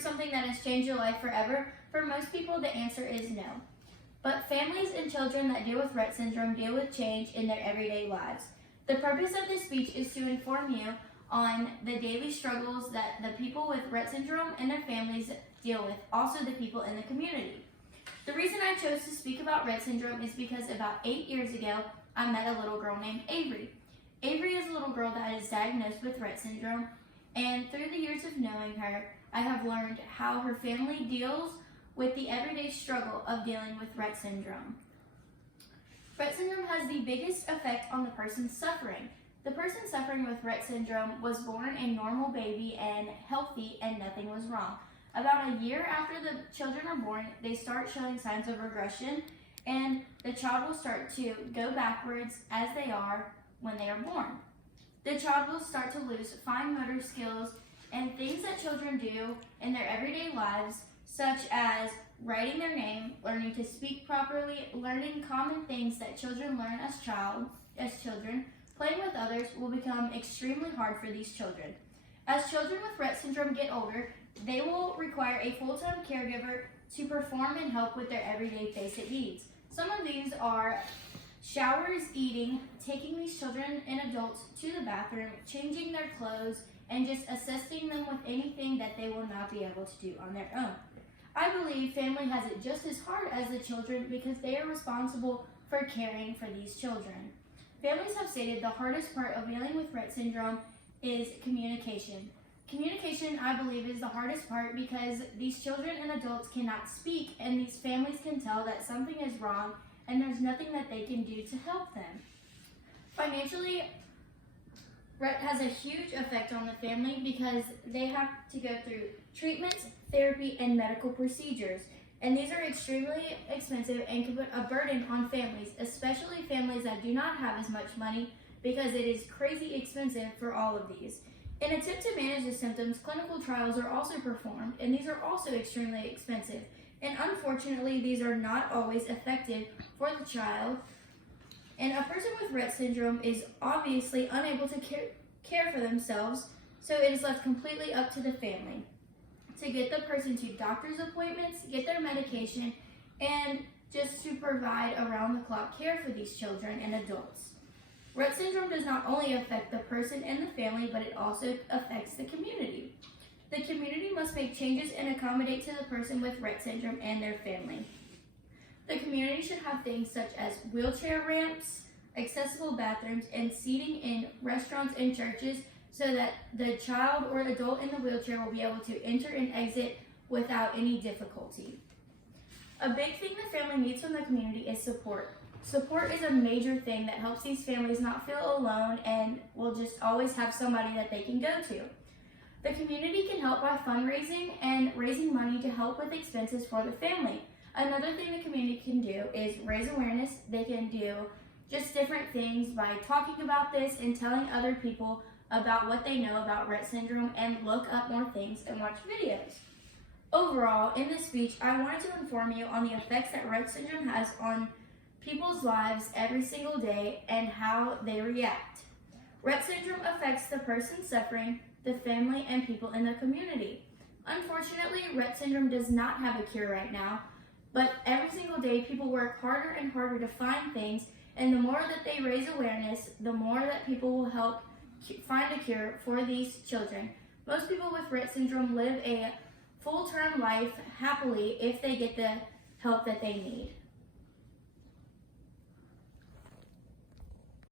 something that has changed your life forever? For most people, the answer is no. But families and children that deal with Rett syndrome deal with change in their everyday lives. The purpose of this speech is to inform you on the daily struggles that the people with Rett syndrome and their families deal with, also the people in the community. The reason I chose to speak about Rett syndrome is because about 8 years ago, I met a little girl named Avery. Avery is a little girl that is diagnosed with Rett syndrome, and through the years of knowing her, I have learned how her family deals with the everyday struggle of dealing with Rett syndrome. Rett syndrome has the biggest effect on the person suffering. The person suffering with Rett syndrome was born a normal baby and healthy, and nothing was wrong. About a year after the children are born, they start showing signs of regression, and the child will start to go backwards as they are when they are born. The child will start to lose fine motor skills and things that children do in their everyday lives, such as writing their name, learning to speak properly, learning common things that children learn as children. Playing with others will become extremely hard for these children. As children with Rett syndrome get older, they will require a full-time caregiver to perform and help with their everyday basic needs. Some of these are showers, eating, taking these children and adults to the bathroom, changing their clothes, and just assisting them with anything that they will not be able to do on their own. I believe family has it just as hard as the children because they are responsible for caring for these children. Families have stated the hardest part of dealing with Rett syndrome is communication. Communication, I believe, is the hardest part because these children and adults cannot speak, and these families can tell that something is wrong and there's nothing that they can do to help them. Financially, Rett has a huge effect on the family because they have to go through treatments, therapy, and medical procedures. And these are extremely expensive and can put a burden on families, especially families that do not have as much money because it is crazy expensive for all of these. In an attempt to manage the symptoms, clinical trials are also performed, and these are also extremely expensive. And unfortunately, these are not always effective for the child. And a person with Rett syndrome is obviously unable to care for themselves, so it is left completely up to the family to get the person to doctor's appointments, get their medication, and just to provide around-the-clock care for these children and adults. Rett syndrome does not only affect the person and the family, but it also affects the community. The community must make changes and accommodate to the person with Rett syndrome and their family. The community should have things such as wheelchair ramps, accessible bathrooms, and seating in restaurants and churches so that the child or adult in the wheelchair will be able to enter and exit without any difficulty. A big thing the family needs from the community is support. Support is a major thing that helps these families not feel alone and will just always have somebody that they can go to. The community can help by fundraising and raising money to help with expenses for the family. Another thing the community can do is raise awareness. They can do just different things by talking about this and telling other people about what they know about Rett syndrome and look up more things and watch videos. Overall, in this speech, I wanted to inform you on the effects that Rett syndrome has on people's lives every single day and how they react. Rett syndrome affects the person suffering, the family, and people in the community. Unfortunately, Rett syndrome does not have a cure right now, but every single day people work harder and harder to find things, and the more that they raise awareness, the more that people will help find a cure for these children. Most people with Rett syndrome live a full-term life happily if they get the help that they need.